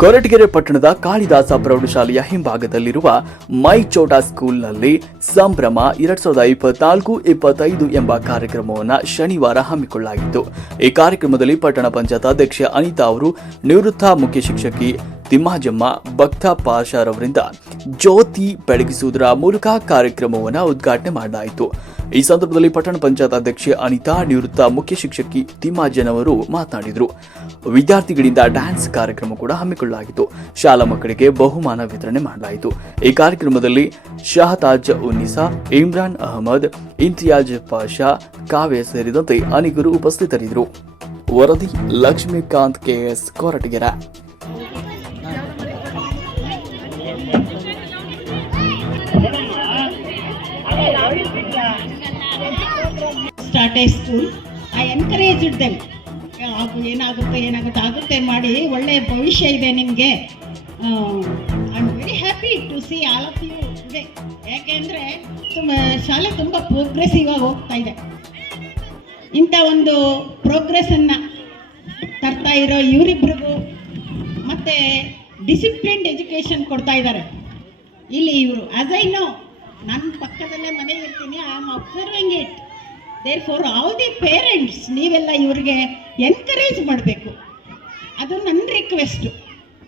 ಕೊರಟಗೆರೆ ಪಟ್ಟಣದ ಕಾಳಿದಾಸ ಪ್ರೌಢಶಾಲೆಯ ಹಿಂಭಾಗದಲ್ಲಿರುವ ಮೈ ಚೋಟಾ ಸ್ಕೂಲ್ನಲ್ಲಿ ಸಂಭ್ರಮ 2024-25 ಎಂಬ ಕಾರ್ಯಕ್ರಮವನ್ನು ಶನಿವಾರ ಹಮ್ಮಿಕೊಳ್ಳಲಾಗಿತ್ತು. ಈ ಕಾರ್ಯಕ್ರಮದಲ್ಲಿ ಪಟ್ಟಣ ಪಂಚಾಯತ್ ಅಧ್ಯಕ್ಷೆ ಅನಿತಾ ಅವರು, ನಿವೃತ್ತ ಮುಖ್ಯ ಶಿಕ್ಷಕಿ ತಿಮ್ಮಾಜಮ್ಮ ಭಕ್ತ ಪಾಷಾರವರಿಂದ ಜ್ಯೋತಿ ಬೆಳಗಿಸುವುದರ ಮೂಲಕ ಕಾರ್ಯಕ್ರಮವನ್ನು ಉದ್ಘಾಟನೆ ಮಾಡಲಾಯಿತು. ಈ ಸಂದರ್ಭದಲ್ಲಿ ಪಟ್ಟಣ ಪಂಚಾಯತ್ ಅಧ್ಯಕ್ಷೆ ಅನಿತಾ, ನಿವೃತ್ತ ಮುಖ್ಯ ಶಿಕ್ಷಕಿ ತಿಮ್ಮಾಜನ್ ಅವರು ಮಾತನಾಡಿದರು. ವಿದ್ಯಾರ್ಥಿಗಳಿಂದ ಡ್ಯಾನ್ಸ್ ಕಾರ್ಯಕ್ರಮ ಕೂಡ ಹಮ್ಮಿಕೊಳ್ಳಲಾಗಿತ್ತು. ಶಾಲಾ ಮಕ್ಕಳಿಗೆ ಬಹುಮಾನ ವಿತರಣೆ ಮಾಡಲಾಯಿತು. ಈ ಕಾರ್ಯಕ್ರಮದಲ್ಲಿ ಶಹತಾಜ್ ಉನ್ನಿಸಾ, ಇಮ್ರಾನ್ ಅಹಮದ್, ಇಂತಿಯಾಜ್ ಪಾಷಾ, ಕಾವ್ಯ ಸೇರಿದಂತೆ ಅನೇಕರು ಉಪಸ್ಥಿತರಿದ್ದರು. ವರದಿ Lakshmikant K S, Koratagere. Start a school. I encouraged them. ಏನಾಗುತ್ತೆ ಮಾಡಿ, ಒಳ್ಳೆಯ ಭವಿಷ್ಯ ಇದೆ ನಿಮಗೆ. I am very happy to see all of you ಇದೆ. ಯಾಕೆಂದರೆ ಶಾಲೆ ತುಂಬ ಪ್ರೋಗ್ರೆಸಿವ್ ಆಗಿ ಹೋಗ್ತಾ ಇದೆ. ಇಂಥ ಒಂದು ಪ್ರೋಗ್ರೆಸ್ಸನ್ನು ತರ್ತಾ ಇರೋ ಇವರಿಬ್ರಿಗೂ ಮತ್ತು ಡಿಸಿಪ್ಲಿನ್ಡ್ ಎಜುಕೇಷನ್ ಕೊಡ್ತಾ ಇದ್ದಾರೆ ಇಲ್ಲಿ ಇವರು. ಆಸ್ ಐ ನೋ, ನನ್ನ ಪಕ್ಕದಲ್ಲೇ ಮನೆ ಇರ್ತೀನಿ, I am observing it. There for all the parents, ನೀವೆಲ್ಲ ಇವ್ರಿಗೆ ಎನ್ಕರೇಜ್ ಮಾಡಬೇಕು. ಅದು ನನ್ನ ರಿಕ್ವೆಸ್ಟು.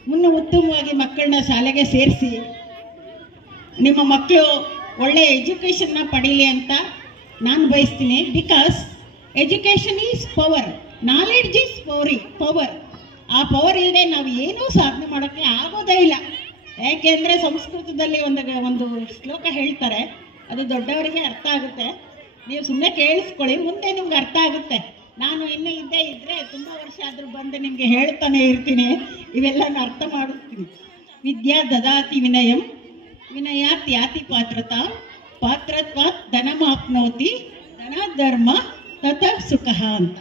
ಮುನ್ನ ಉತ್ತಮವಾಗಿ ಮಕ್ಕಳನ್ನ ಶಾಲೆಗೆ ಸೇರಿಸಿ, ನಿಮ್ಮ ಮಕ್ಕಳು ಒಳ್ಳೆಯ ಎಜುಕೇಷನ್ನ ಪಡೀಲಿ ಅಂತ ನಾನು ಬಯಸ್ತೀನಿ. Because education is power, knowledge is power. ಆ ಪವರ್ ಇಲ್ಲದೆ ನಾವು ಏನೂ ಸಾಧನೆ ಮಾಡೋಕ್ಕೆ ಆಗೋದೇ ಇಲ್ಲ. ಯಾಕೆಂದರೆ ಸಂಸ್ಕೃತದಲ್ಲಿ ಒಂದು ಶ್ಲೋಕ ಹೇಳ್ತಾರೆ, ಅದು ದೊಡ್ಡವರಿಗೆ ಅರ್ಥ ಆಗುತ್ತೆ. ನೀವು ಸುಮ್ಮನೆ ಕೇಳಿಸ್ಕೊಳ್ಳಿ, ಮುಂದೆ ನಿಮ್ಗೆ ಅರ್ಥ ಆಗುತ್ತೆ. ನಾನು ಇನ್ನೂ ಇದ್ದೇ ಇದ್ದರೆ ತುಂಬ ವರ್ಷ ಆದರೂ ಬಂದು ನಿಮಗೆ ಹೇಳ್ತಾನೆ ಇರ್ತೀನಿ, ಇವೆಲ್ಲನೂ ಅರ್ಥ ಮಾಡಿಸ್ತೀನಿ. ವಿದ್ಯಾ ದದಾತಿ ವಿನಯಂ, ವಿನಯಾತ್ ಯಾತಿ ಪಾತ್ರತಾ, ಪಾತ್ರತ್ವಾತ್ ಧನಮಾಪ್ನೋತಿ, ಧನ ಧರ್ಮ ತಥ ಸುಖ ಅಂತ.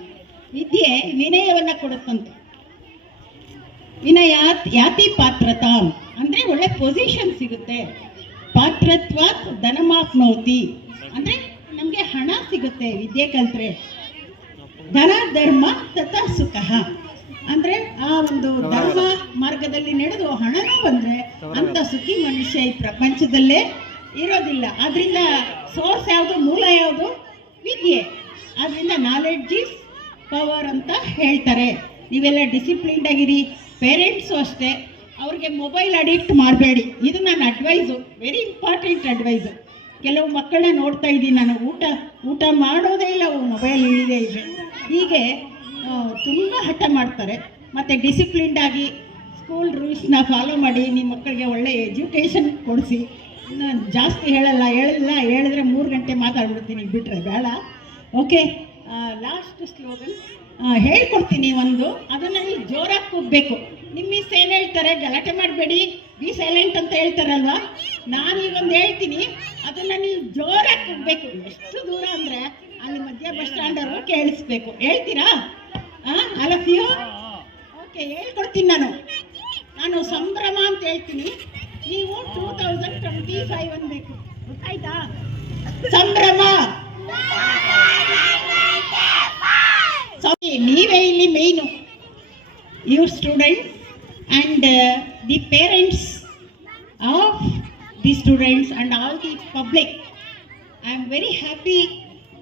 ವಿದ್ಯೆ ವಿನಯವನ್ನು ಕೊಡುತ್ತಂತೆ. ವಿನಯಾತ್ ಯಾತಿ ಪಾತ್ರತಾ ಅಂದರೆ ಒಳ್ಳೆ ಪೊಸಿಷನ್ ಸಿಗುತ್ತೆ. ಪಾತ್ರತ್ವಾತ್ ಧನಮಾಪ್ನೋತಿ ಅಂದರೆ ನಮಗೆ ಹಣ ಸಿಗುತ್ತೆ ವಿದ್ಯೆ ಕಲ್ತ್ರೆ. ಧನ ಧರ್ಮ ತಥಾ ಸುಖ ಅಂದರೆ ಆ ಒಂದು ಧರ್ಮ ಮಾರ್ಗದಲ್ಲಿ ನಡೆದು ಹಣನೂ ಬಂದರೆ ಅಂಥ ಸುಖಿ ಮನುಷ್ಯ ಈ ಪ್ರಪಂಚದಲ್ಲೇ ಇರೋದಿಲ್ಲ. ಆದ್ದರಿಂದ ಸೋರ್ಸ್ ಯಾವುದು, ಮೂಲ ಯಾವುದು? ವಿದ್ಯೆ. ಆದ್ದರಿಂದ ನಾಲೆಡ್ಜ್ ಈಸ್ ಪವರ್ ಅಂತ ಹೇಳ್ತಾರೆ. ನೀವೆಲ್ಲ ಡಿಸಿಪ್ಲಿನ್ಡ್ ಆಗಿರಿ. ಪೇರೆಂಟ್ಸು ಅಷ್ಟೇ, ಅವ್ರಿಗೆ ಮೊಬೈಲ್ ಅಡಿಕ್ಟ್ ಮಾಡಬೇಡಿ. ಇದು ನನ್ನ ಅಡ್ವೈಸು, ವೆರಿ ಇಂಪಾರ್ಟೆಂಟ್ ಅಡ್ವೈಸು. ಕೆಲವು ಮಕ್ಕಳನ್ನ ನೋಡ್ತಾ ಇದ್ದೀನಿ ನಾನು, ಊಟ ಮಾಡೋದೇ ಇಲ್ಲ, ಅವು ಮೊಬೈಲ್ ಇಳಿದೇ ಇದೆ. ಹೀಗೆ ತುಂಬ ಹಠ ಮಾಡ್ತಾರೆ. ಮತ್ತು ಡಿಸಿಪ್ಲಿನ್ಡಾಗಿ ಸ್ಕೂಲ್ ರೂಲ್ಸ್ನ ಫಾಲೋ ಮಾಡಿ ನಿಮ್ಮ ಮಕ್ಕಳಿಗೆ ಒಳ್ಳೆಯ ಎಜುಕೇಷನ್ ಕೊಡಿಸಿ. ನಾನು ಜಾಸ್ತಿ ಹೇಳಿದ್ರೆ 3 ಗಂಟೆ ಮಾತಾಡ್ಬಿಡ್ತೀನಿ, ಬಿಟ್ಟರೆ ಬೇಡ. ಓಕೆ, ಲಾಸ್ಟ್ ಸ್ಲೋಗನ್ ಹೇಳ್ಕೊಡ್ತೀನಿ ಒಂದು, ಅದನ್ನು ನೀವು ಜೋರಾಗಿ ಕೂಗಬೇಕು. ನಿಮ್ಮ ಮಿಸ್ ಏನು ಹೇಳ್ತಾರೆ, ಗಲಾಟೆ ಮಾಡಬೇಡಿ, ಬಿ ಸೈಲೆಂಟ್ ಅಂತ ಹೇಳ್ತಾರಲ್ವ, ನಾನೀಗೊಂದು ಹೇಳ್ತೀನಿ, ಅದನ್ನು ನೀವು ಜೋರಾಗಿ ಕೂಗಬೇಕು. ಎಷ್ಟು ದೂರ ಅಂದರೆ ಅಲ್ಲಿ ಮಧ್ಯ ಬಸ್ ಸ್ಟ್ಯಾಂಡರು ಕೇಳಿಸ್ಬೇಕು. ಹೇಳ್ತೀರಾ? All of you? ಓಕೆ, ಹೇಳ್ಕೊಡ್ತೀನಿ. ನಾನು ಸಂಭ್ರಮ ಅಂತ ಹೇಳ್ತೀನಿ, ನೀವು 2025 ಅನ್ಬೇಕು. ಗೊತ್ತಾಯ್ತಾ? ಸಂಭ್ರಮ. ನೀವೇ ಇಲ್ಲಿ ಮೇಯ್ನು, your students and the parents of the students and all the public. I am very happy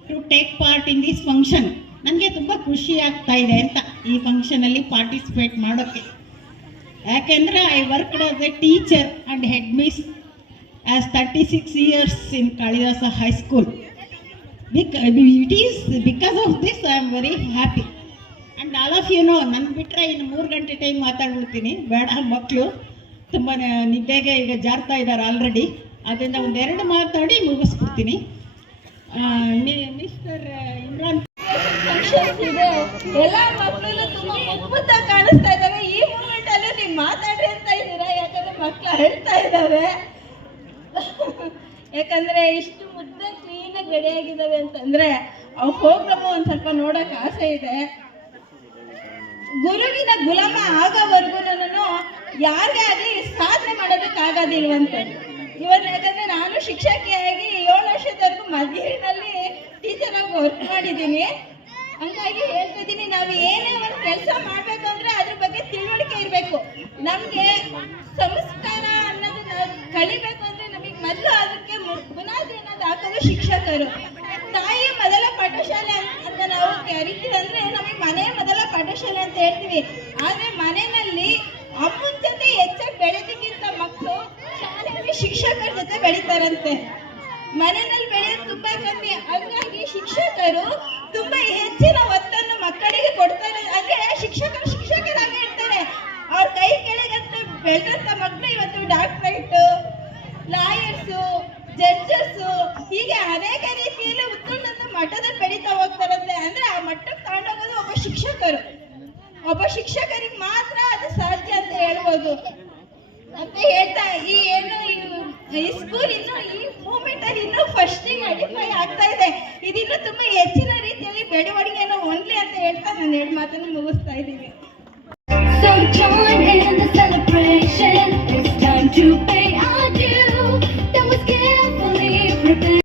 to take part in this function. ನನಗೆ ತುಂಬ ಖುಷಿ ಆಗ್ತಾ ಇದೆ ಅಂತ ಈ ಫಂಕ್ಷನಲ್ಲಿ ಪಾರ್ಟಿಸಿಪೇಟ್ ಮಾಡೋಕ್ಕೆ. ಯಾಕೆಂದರೆ I worked as A teacher and head miss as 36 years in Kalidasa High School. It is because of this I am very happy. And all of you know, ನನ್ನ ಬಿಟ್ಟರೆ ಇನ್ನು 3 ಗಂಟೆ ಟೈಮ್ ಮಾತಾಡ್ಬಿಡ್ತೀನಿ. ಬೇಡ, ಮಕ್ಕಳು ತುಂಬ ನಿದ್ದೆಗೆ ಈಗ ಜಾರ್ತಾ ಇದ್ದಾರೆ ಆಲ್ರೆಡಿ. ಅದರಿಂದ 1-2 ಮಾತಾಡಿ ಮುಗಿಸ್ಬಿಡ್ತೀನಿ. ಮಿಸ್ಟರ್ ಇಮ್ರಾನ್ ಇದೆ, ಎಲ್ಲ ಮಕ್ಕಳು ತುಂಬ ಮುದ್ದಾಗಿ ಕಾಣಿಸ್ತಾ ಇದ್ದಾವೆ. ಈ ಮೂಮೆಂಟಲ್ಲಿ ನೀವು ಮಾತಾಡ್ರಿ ಅಂತ ಇದ್ದೀರಾ, ಯಾಕಂದರೆ ಮಕ್ಕಳು ಹೇಳ್ತಾ ಇದ್ದಾವೆ. ಯಾಕಂದರೆ ಇಷ್ಟು ಮುದ್ದೆ ಕ್ಲೀನಾಗಿ ರೆಡಿಯಾಗಿದ್ದಾವೆ ಅಂತಂದರೆ ಅವು ಪ್ರೋಗ್ರಾಮು ಒಂದು ಸ್ವಲ್ಪ ನೋಡೋಕೆ ಆಸೆ ಇದೆ. ಗುರುವಿನ ಗುಲಾಮ ಆಗೋವರೆಗೂ ಯಾರಿಗೇ ಆಗಲಿ ಸಾಧನೆ ಮಾಡೋದಕ್ಕಾಗೋದಿಲ್ವಂತೆ. ಯಾಕಂದರೆ ನಾನು ಶಿಕ್ಷಕಿಯಾಗಿ 7 ವರ್ಷದವರೆಗೂ ಮಧುರಿನಲ್ಲಿ ಟೀಚರಾಗಿ ವರ್ಕ್ ಮಾಡಿದ್ದೀನಿ. ಹಂಗಾಗಿ ಹೇಳ್ತಿದ್ದೀನಿ, ನಾವು ಏನೇ ಒಂದು ಕೆಲಸ ಮಾಡಬೇಕು ಅಂದರೆ ಅದ್ರ ಬಗ್ಗೆ ತಿಳುವಳಿಕೆ ಇರಬೇಕು. ನಮಗೆ ಸಂಸ್ಕಾರ ಅನ್ನೋದನ್ನ ಕಲಿಬೇಕು ಅಂದ್ರೆ ನಮಗೆ ಮೊದಲು ಅದಕ್ಕೆ ಬುನಾದಿ ಅನ್ನೋದು ಹಾಕೋದು ಶಿಕ್ಷಕರು. ತಾಯಿಯ ಮೊದಲ ಪಾಠಶಾಲೆ ಅಂತ ನಾವು ಕರಿತೀವಿ, ಅಂದ್ರೆ ನಮಗೆ ಮನೆ ಮೊದಲ ಪಾಠಶಾಲೆ ಅಂತ ಹೇಳ್ತೀವಿ. ಆದ್ರೆ ಮನೆಯಲ್ಲಿ ಅಮ್ಮನ ಜೊತೆ ಹೆಚ್ಚಾಗಿ ಬೆಳೆದಕ್ಕಿಂತ ಮಕ್ಕಳು ಶಾಲೆಯಲ್ಲಿ ಶಿಕ್ಷಕರ ಜೊತೆ ಬೆಳೀತಾರಂತೆ. ಮನೆಯಲ್ಲಿ ಬೆಳೆಯೋದು ತುಂಬಾ ಕಮ್ಮಿ. ಹಾಗಾಗಿ ಶಿಕ್ಷಕರು ತುಂಬಾ ಹೆಚ್ಚಿನ ಒತ್ತನ್ನು ಮಕ್ಕಳಿಗೆ ಕೊಡ್ತಾರೆ. ಅಂದ್ರೆ ಶಿಕ್ಷಕರಾಗಿ ಇರ್ತಾರೆ. ಅವ್ರ ಕೈ ಕೆಳಗಂತ ಬೆಳೆದಂತ ಮಕ್ಕಳು ಇವತ್ತು ಡಾಕ್ಟರೇಟ್, ಲಾಯರ್ಸು, ಜಡ್ಜಸ್ಸು, ಹೀಗೆ ಅನೇಕ ರೀತಿಯಲ್ಲಿ ಉತ್ತುಂಗದ ಮಟ್ಟದಲ್ಲಿ ಬೆಳೀತಾ ಹೋಗ್ತಾರಂತೆ. ಅಂದ್ರೆ ಆ ಮಟ್ಟಕ್ಕೆ ತಗೊಂಡೋಗೋದು ಒಬ್ಬ ಶಿಕ್ಷಕರಿಗೆ ಮಾತ್ರ ಅದು ಸಾಧ್ಯ ಅಂತ ಹೇಳ್ಬೋದು ಅಂತ ಹೇಳ್ತಾ ಈ ಸ್ಕೂಲ್ ಇನ್ನು ಈ ಮೂವ್ಮೆಂಟ್ ಅಲ್ಲಿ ಇನ್ನೂ ಫಸ್ಟಿಗೆ ಐಡೆಂಟಿಫೈ ಆಗ್ತಾ ಇದೆ. ಇದಿನ್ನೂ ತುಂಬಾ ಹೆಚ್ಚಿನ ರೀತಿಯಲ್ಲಿ ಬೆಳವಣಿಗೆಯನ್ನು ಹೊಂದಲಿ ಅಂತ ಹೇಳ್ತಾ ನಾನು 2 ಮಾತನ್ನು ಮುಗಿಸ್ತಾ ಇದ್ದೀನಿ.